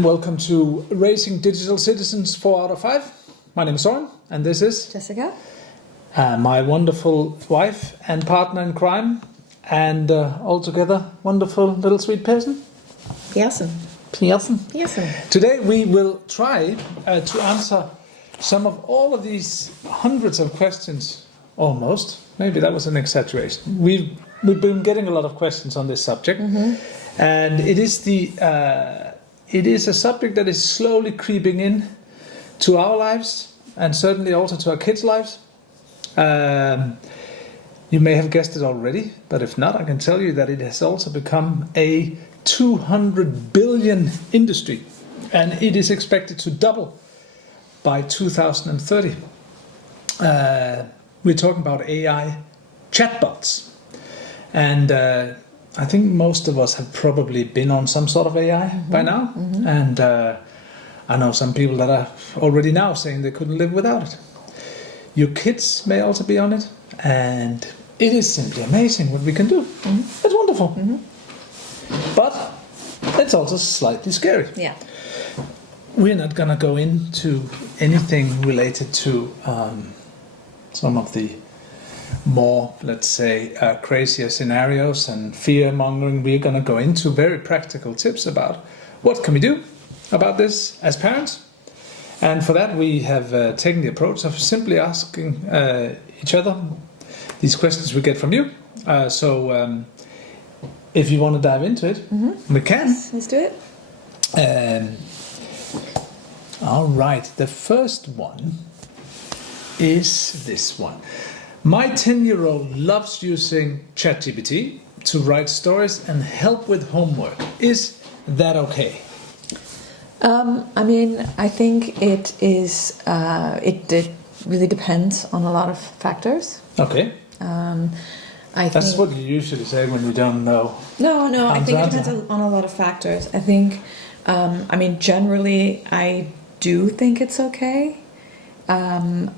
and welcome to Raising Digital Citizens 4 out of 5. My name is Søren, and this is Jessica, my wonderful wife and partner in crime, and altogether wonderful little sweet person. Pearson. Today we will try to answer some of all of these hundreds of questions, almost. Maybe that was an exaggeration. We've been getting a lot of questions on this subject, and it is a subject that is slowly creeping in to our lives, and certainly also to our kids' lives. You may have guessed it already, but if not, I can tell you that it has also become a 200 billion industry, and it is expected to double by 2030. We're talking about AI chatbots, and I think most of us have probably been on some sort of AI by now, and I know some people that are already now saying they couldn't live without it. Your kids may also be on it, and it is simply amazing what we can do. It's wonderful, but it's also slightly scary. Yeah. We're not gonna go into anything related to some of the more, let's say, crazier scenarios and fear mongering. We're going to go into very practical tips about what can we do about this as parents. And for that, we have taken the approach of simply asking each other these questions we get from you. So if you want to dive into it, we can. Let's do it. All right, the first one is this one. My 10-year-old loves using ChatGPT to write stories and help with homework. Is that okay? I think it is. It really depends on a lot of factors. Okay. That's what you usually say when you don't know. No. I think it depends on a lot of factors. I think. Generally, I do think it's okay.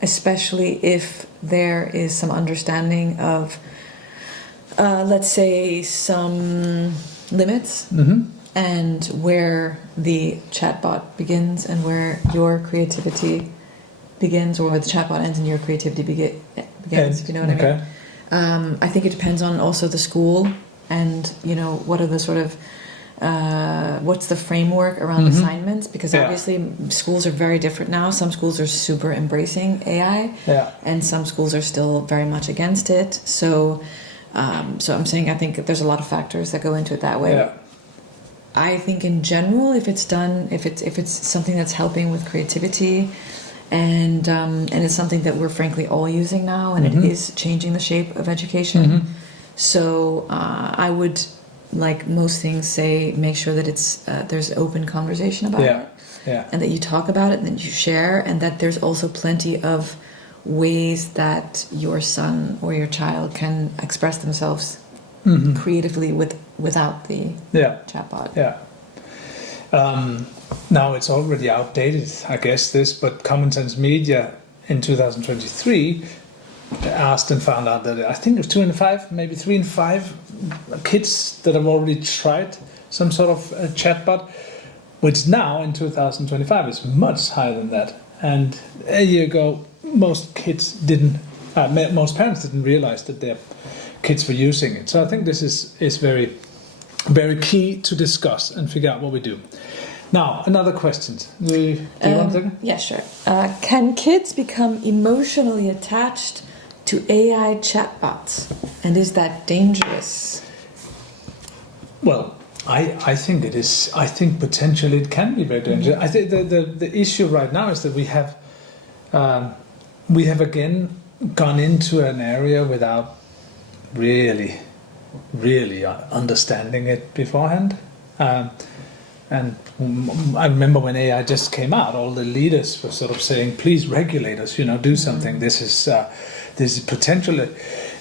Especially if there is some understanding of, let's say, some limits and where the chatbot begins and where your creativity begins, or where the chatbot ends and your creativity begins, if you know what I mean. I think it depends on also the school and, what are the sort of what's the framework around assignments, because obviously schools are very different now. Some schools are super embracing AI, and some schools are still very much against it. So I'm saying I think there's a lot of factors that go into it that way. I think in general, if it's something that's helping with creativity, and it's something that we're frankly all using now, and it is changing the shape of education. So I would, like most things, say make sure that it's there's open conversation about it, and that you talk about it and that you share, and that there's also plenty of ways that your son or your child can express themselves creatively without the chatbot. Now it's already outdated, I guess, but Common Sense Media in 2023 asked and found out that I think it was 2 in 5, maybe 3 in 5 kids that have already tried some sort of chatbot, which now in 2025 is much higher than that. And a year ago, most parents didn't realize that their kids were using it. So I think this is very, very key to discuss and figure out what we do. Now, another question. Do you want to take it? Yeah, sure. Can kids become emotionally attached to AI chatbots, and is that dangerous? Well, I think it is. I think potentially it can be very dangerous. I think the issue right now is that we have again gone into an area without really understanding it beforehand. And I remember when AI just came out, all the leaders were sort of saying, "Please regulate us, do something. This is potentially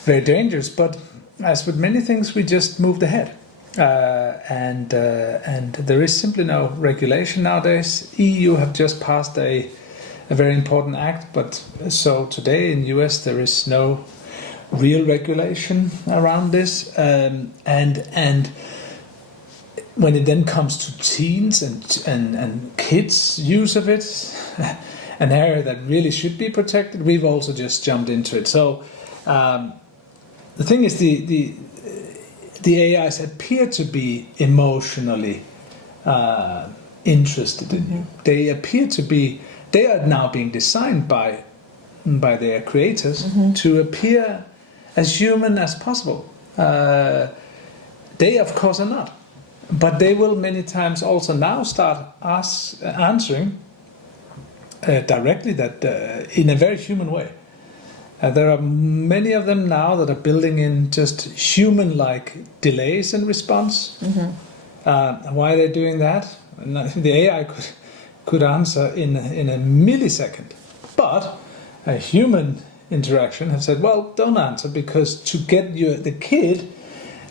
very dangerous." But as with many things, we just moved ahead, and there is simply no regulation nowadays. EU have just passed a very important act, but so today in US there is no real regulation around this, and when it then comes to teens and kids' use of it, an area that really should be protected, we've also just jumped into it. So the thing is, the AIs appear to be emotionally interested in you. They appear to be. They are now being designed by their creators to appear as human as possible. They, of course, are not. But they will many times also now start answering directly that in a very human way. There are many of them now that are building in just human-like delays in response. Why are they doing that? And I think the AI could answer in a millisecond. But a human interaction has said, well, don't answer, because to get the kid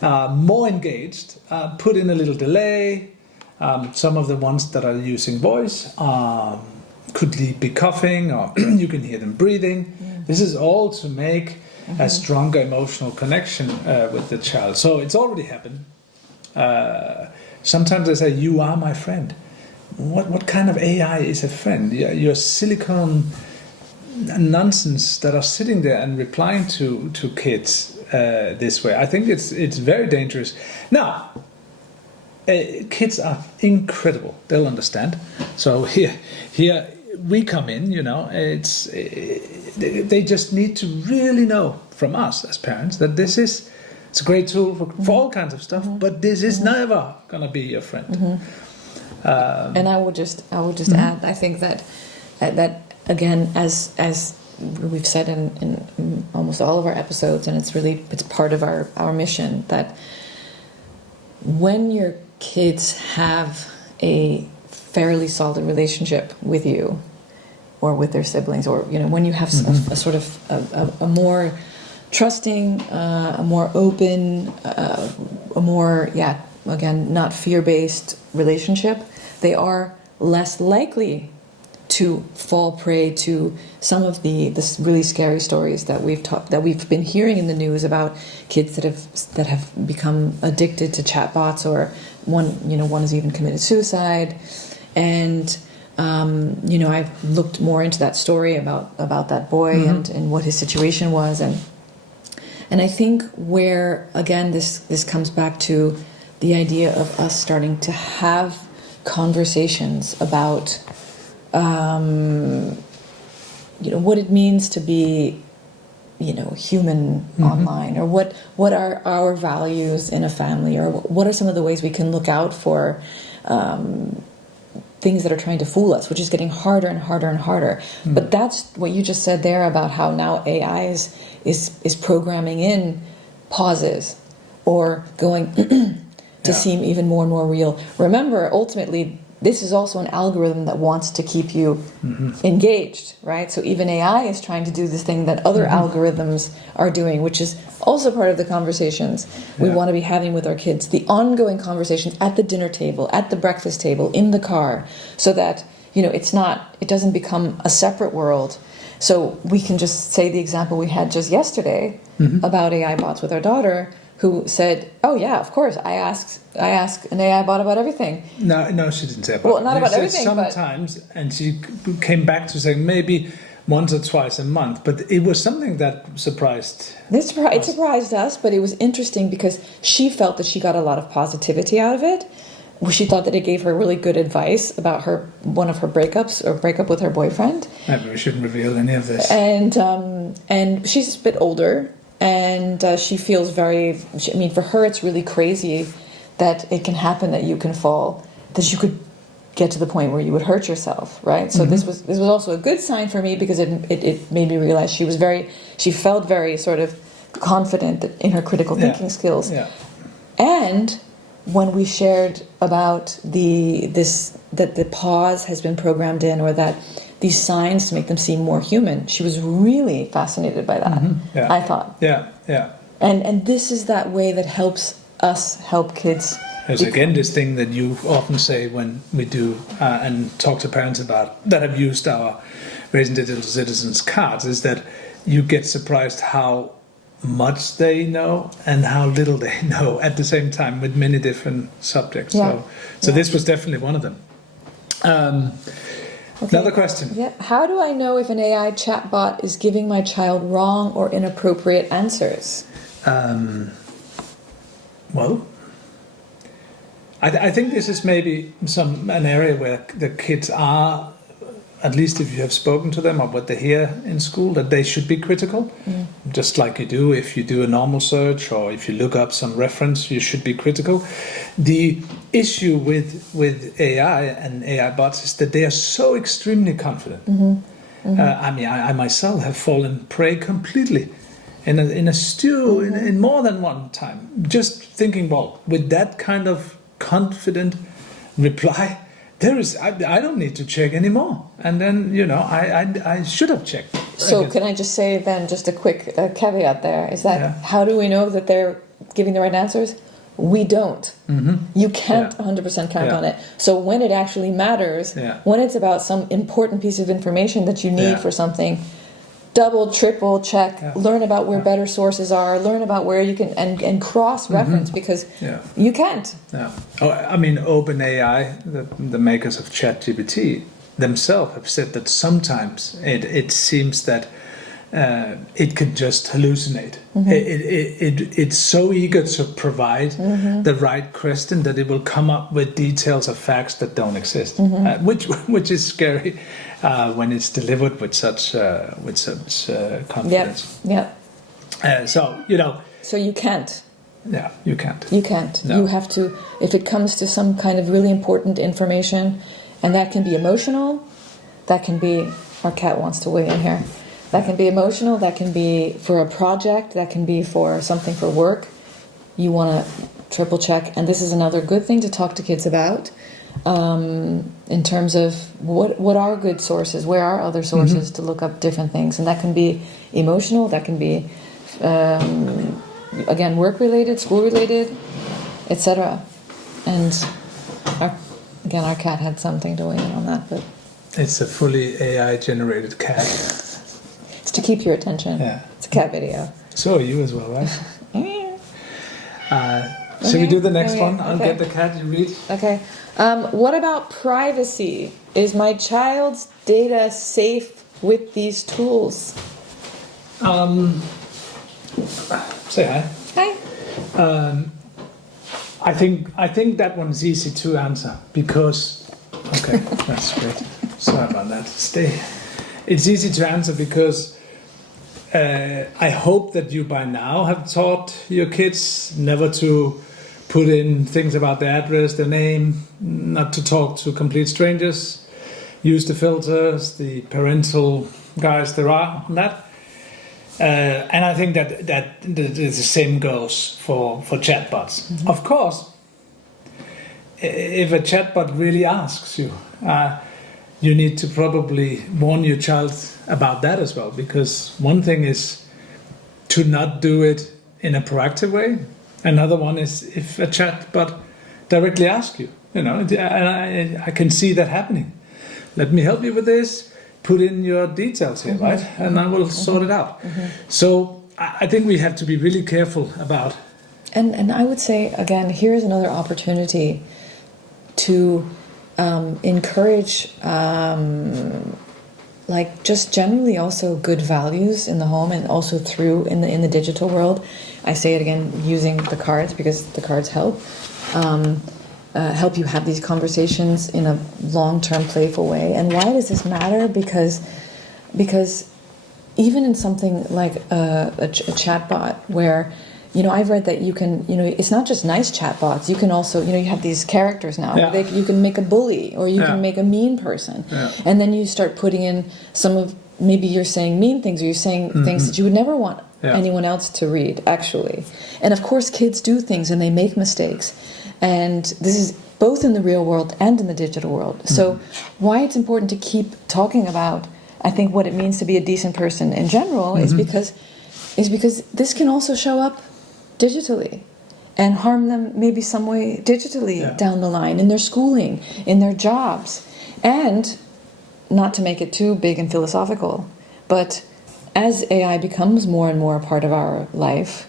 more engaged, put in a little delay. Some of the ones that are using voice could be coughing, or you can hear them breathing. This is all to make a stronger emotional connection with the child. So it's already happened. Sometimes they say, you are my friend. What kind of AI is a friend? Your silicone nonsense that are sitting there and replying to kids this way. I think it's very dangerous. Now, kids are incredible. They'll understand. So here we come in. They just need to really know from us as parents that it's a great tool for all kinds of stuff. But this is never gonna be your friend. And I would just add, I think that again, as we've said in almost all of our episodes, and it's part of our mission, that when your kids have a fairly solid relationship with you or with their siblings, or when you have a sort of a more trusting, a more open, a more again, not fear-based relationship, they are less likely to fall prey to some of the really scary stories that we've been hearing in the news about kids that have become addicted to chatbots, or one has even committed suicide. And I've looked more into that story about that boy and what his situation was, and I think where again this comes back to the idea of us starting to have conversations about what it means to be human online, or what are our values in a family, or what are some of the ways we can look out for things that are trying to fool us, which is getting harder and harder and harder. But that's what you just said there about how now AI is programming in pauses or going to seem even more and more real. Remember, ultimately, this is also an algorithm that wants to keep you engaged, right? So even AI is trying to do this thing that other algorithms are doing, which is also part of the conversations we want to be having with our kids, the ongoing conversations at the dinner table, at the breakfast table, in the car, so that it doesn't become a separate world. So we can just say the example we had just yesterday about AI bots with our daughter, who said, "Oh yeah, of course. I ask an AI bot about everything." No, she didn't say about. Well, not about everything. Sometimes, and she came back to saying maybe once or twice a month. But it was something that surprised. It surprised us, but it was interesting because she felt that she got a lot of positivity out of it. She thought that it gave her really good advice about one of her breakup with her boyfriend. Maybe we shouldn't reveal any of this. And she's a bit older. And she feels for her it's really crazy that it can happen that you can fall, that you could get to the point where you would hurt yourself, right? So this was also a good sign for me, because it made me realize she felt very sort of confident in her critical thinking skills. Yeah. And when we shared about that the pause has been programmed in, or that these signs to make them seem more human, she was really fascinated by that. I thought. Yeah. And this is that way that helps us help kids. There's again this thing that you often say when we do and talk to parents about that have used our Raising Digital Citizens cards, is that you get surprised how much they know and how little they know at the same time with many different subjects. So this was definitely one of them. Another question. Yeah. How do I know if an AI chatbot is giving my child wrong or inappropriate answers? Well, I think this is maybe an area where the kids are, at least if you have spoken to them or what they hear in school, that they should be critical. Just like you do if you do a normal search or if you look up some reference, you should be critical. The issue with AI and AI bots is that they are so extremely confident. I mean, I myself have fallen prey completely in a stew in more than one time. Just thinking, well, with that kind of confident reply, I don't need to check anymore. And then, I should have checked. So can I just say then, just a quick caveat there, is that how do we know that they're giving the right answers? We don't. You can't 100% count on it. So when it actually matters, when it's about some important piece of information that you need for something, double, triple check, learn about where better sources are, learn about where you can, and cross-reference, because you can't. I mean, OpenAI, the makers of ChatGPT, themselves have said that sometimes it seems that it can just hallucinate. It's so eager to provide the right question that it will come up with details of facts that don't exist, which is scary when it's delivered with such confidence. So you can't. Yeah, you can't. You can't. No. You have to, if it comes to some kind of really important information, and that can be emotional, that can be, our cat wants to weigh in here, that can be emotional, that can be for a project, that can be for something for work, you want to triple check. And this is another good thing to talk to kids about, in terms of what are good sources, where are other sources to look up different things. And that can be emotional, that can be again, work-related, school-related, etc. And our cat had something to weigh in on that, but it's a fully AI-generated cat. It's to keep your attention. Yeah, it's a cat video. So are you as well, right? Shall we do the next one? I'll get the cat. You read. Okay. What about privacy? Is my child's data safe with these tools? Say hi. Hi. I think that one's easy to answer because. Okay, that's great. Sorry about that. It's easy to answer because I hope that you by now have taught your kids never to put in things about their address, their name, not to talk to complete strangers, use the filters, the parental guides there are on that. And I think that the same goes for chatbots. Of course, if a chatbot really asks you, you need to probably warn your child about that as well, because one thing is to not do it in a proactive way. Another one is if a chatbot directly asks you, and I can see that happening. Let me help you with this. Put in your details here, right? And I will sort it out. So I think we have to be really careful about. And I would say, again, here's another opportunity to encourage, just generally also good values in the home and also through in the digital world. I say it again using the cards because the cards help. Help you have these conversations in a long-term playful way. And why does this matter? Because even in something like a chatbot where, I've read that you can, it's not just nice chatbots. You can also, you have these characters now. Yeah. Where you can make a bully or you can make a mean person. Yeah. And then you start putting in some of, maybe you're saying mean things or you're saying things that you would never want anyone else to read, actually. And of course, kids do things and they make mistakes. And this is both in the real world and in the digital world. So why it's important to keep talking about, I think, what it means to be a decent person in general is because this can also show up digitally and harm them maybe some way digitally down the line in their schooling, in their jobs. And not to make it too big and philosophical, but as AI becomes more and more a part of our life,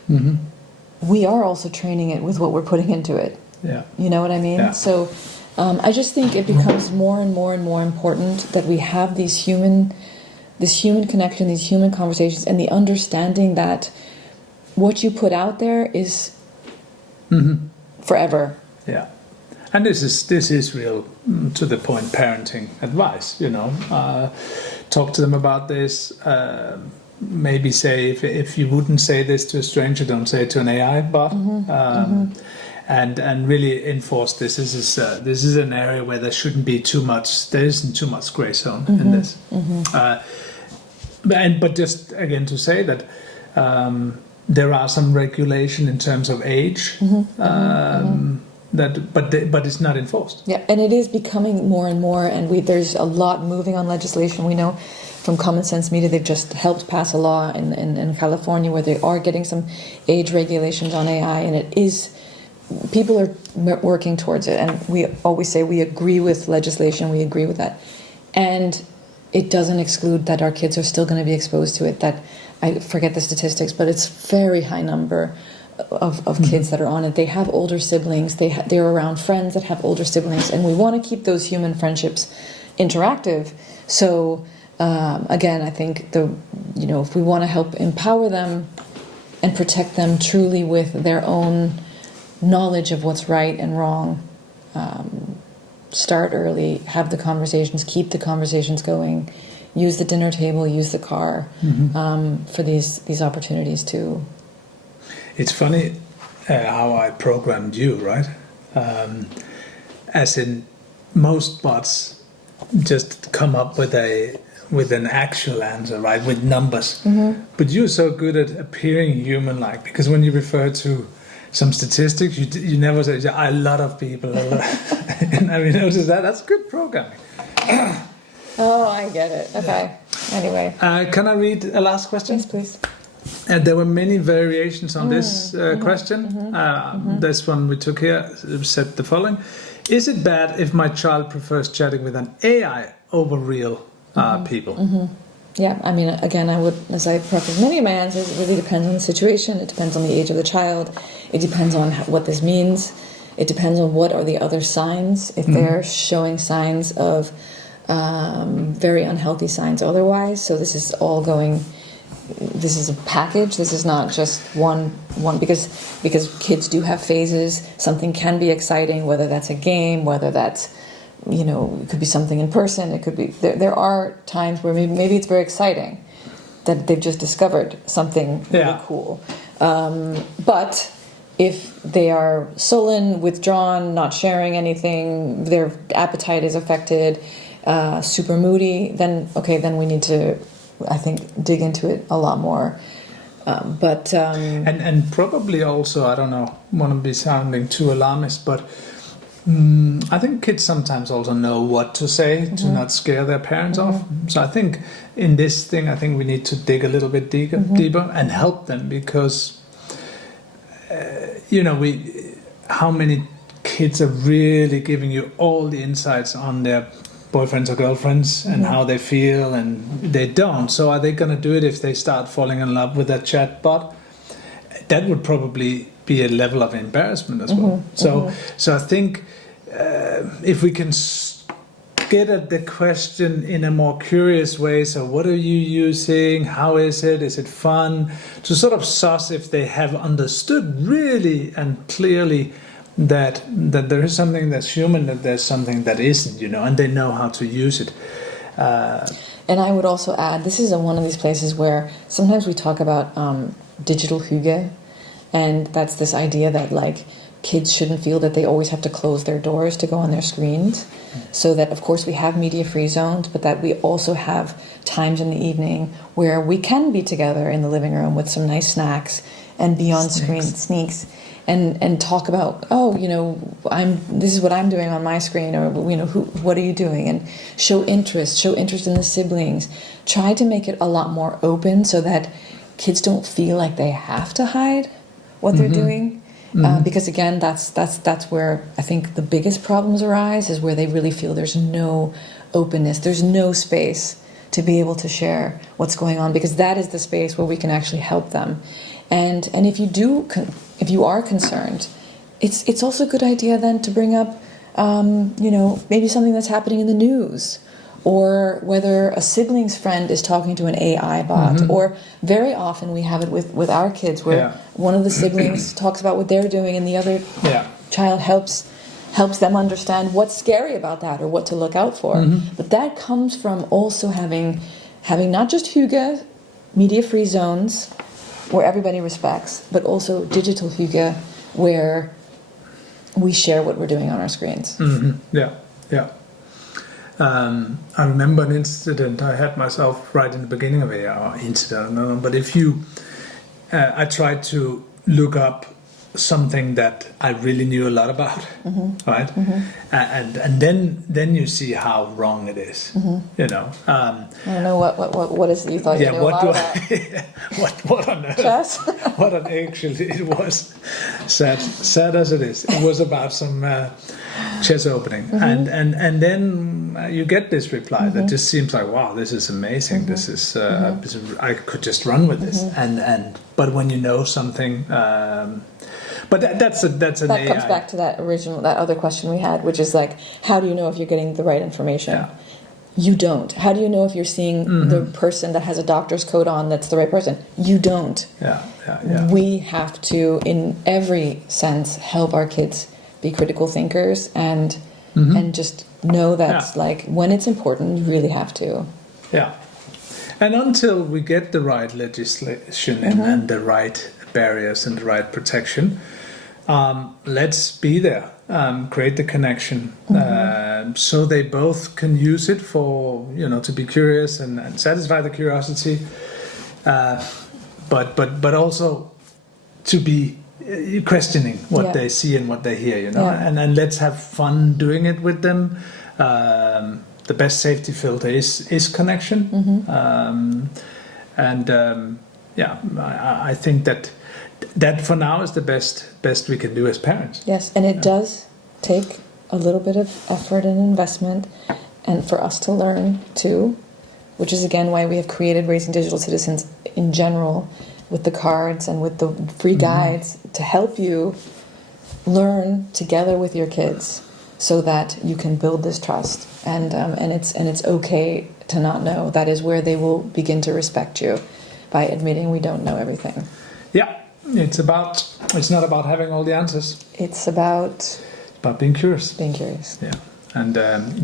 we are also training it with what we're putting into it. Yeah. You know what I mean? Yeah. So I just think it becomes more and more and more important that we have this human connection, these human conversations, and the understanding that what you put out there is forever. Yeah. And this is real, to the point, parenting advice. Talk to them about this. Maybe say if you wouldn't say this to a stranger, don't say it to an AI bot. And really enforce this. This is an area where there shouldn't be too much. There isn't too much gray zone in this. But just again to say that there are some regulation in terms of age. But it's not enforced. Yeah, and it is becoming more and more, and there's a lot moving on legislation. We know from Common Sense Media, they've just helped pass a law in California where they are getting some age regulations on AI, and it is, people are working towards it, and we always say we agree with legislation, we agree with that. And it doesn't exclude that our kids are still going to be exposed to it, that, I forget the statistics, but it's very high number of kids that are on it. They have older siblings, they're around friends that have older siblings, and we want to keep those human friendships interactive. So again, I think if we want to help empower them and protect them truly with their own knowledge of what's right and wrong, start early, have the conversations, keep the conversations going, use the dinner table, use the car for these opportunities too. It's funny how I programmed you, right? As in, most bots just come up with an actual answer, right, with numbers. But you're so good at appearing human-like, because when you refer to some statistics, you never say, a lot of people. And I mean, notice that? That's good programming. Oh, I get it. Okay. Yeah. Anyway. Can I read a last question? Yes, please. There were many variations on this question. This one we took here said the following: is it bad if my child prefers chatting with an AI over real people? Yeah, I mean, again, I would, as I preface many of my answers, it really depends on the situation. It depends on the age of the child. It depends on what this means. It depends on what are the other signs. If they're showing signs of very unhealthy signs otherwise. So this is all going... This is a package. This is not just one because kids do have phases. Something can be exciting, whether that's a game, whether that's, it could be something in person. It could be there are times where maybe it's very exciting that they've just discovered something really cool. But if they are sullen, withdrawn, not sharing anything, their appetite is affected, super moody, then we need to, I think, dig into it a lot more. And probably also, I don't know, want to be sounding too alarmist, but I think kids sometimes also know what to say to not scare their parents off. So I think in this thing, we need to dig a little bit deeper and help them, because how many kids are really giving you all the insights on their boyfriends or girlfriends and how they feel, and they don't. So are they going to do it if they start falling in love with a chatbot? That would probably be a level of embarrassment as well. So I think if we can get at the question in a more curious way, so what are you using? How is it? Is it fun? To sort of suss if they have understood really and clearly that there is something that's human, that there's something that isn't, and they know how to use it. And I would also add, this is one of these places where sometimes we talk about digital hygge, and that's this idea that kids shouldn't feel that they always have to close their doors to go on their screens. So that, of course, we have media-free zones, but that we also have times in the evening where we can be together in the living room with some nice snacks and be on screen sneaks. And talk about, this is what I'm doing on my screen, or what are you doing, and show interest in the siblings. Try to make it a lot more open so that kids don't feel like they have to hide what they're doing, because again, that's where I think the biggest problems arise, is where they really feel there's no openness, there's no space to be able to share what's going on, because that is the space where we can actually help them. And if you are concerned, it's also a good idea then to bring up, maybe something that's happening in the news, or whether a sibling's friend is talking to an AI bot, or very often we have it with our kids where one of the siblings talks about what they're doing and the other child helps them understand what's scary about that or what to look out for. But that comes from also having not just hygge, media-free zones where everybody respects, but also digital hygge where we share what we're doing on our screens. I remember an incident I had myself right in the beginning of AI incident. But I tried to look up something that I really knew a lot about, right? And then you see how wrong it is. I don't know what is it you thought you knew a lot about. what on earth? Chess? What on actually it was? Sad as it is. It was about some chess opening, and then you get this reply that just seems like, wow, this is amazing. This is I could just run with this. But when you know something. But that's an that AI. comes back to that other question we had, which is like, how do you know if you're getting the right information? Yeah. You don't. How do you know if you're seeing the person that has a doctor's coat on that's the right person? You don't. Yeah. We have to, in every sense, help our kids be critical thinkers and just know that like when it's important, you really have to. Yeah. And until we get the right legislation and the right barriers and the right protection, let's be there, create the connection, so they both can use it for, to be curious and satisfy the curiosity, but also to be questioning what they see and what they hear, and let's have fun doing it with them. The best safety filter is connection, I think that for now is the best we can do as parents. Yes, and it does take a little bit of effort and investment, and for us to learn too, which is again why we have created Raising Digital Citizens in general, with the cards and with the free guides to help you learn together with your kids, so that you can build this trust, and it's okay to not know. That is where they will begin to respect you, by admitting we don't know everything. Yeah. It's not about having all the answers. It's about being curious. Being curious. Yeah. And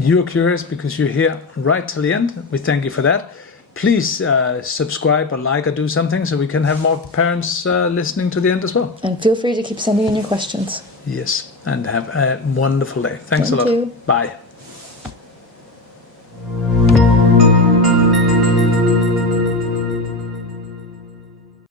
you're curious because you're here right till the end. We thank you for that. Please subscribe or like or do something so we can have more parents listening to the end as well. And feel free to keep sending in your questions. Yes. And have a wonderful day. Thanks a lot. Thank you. Bye.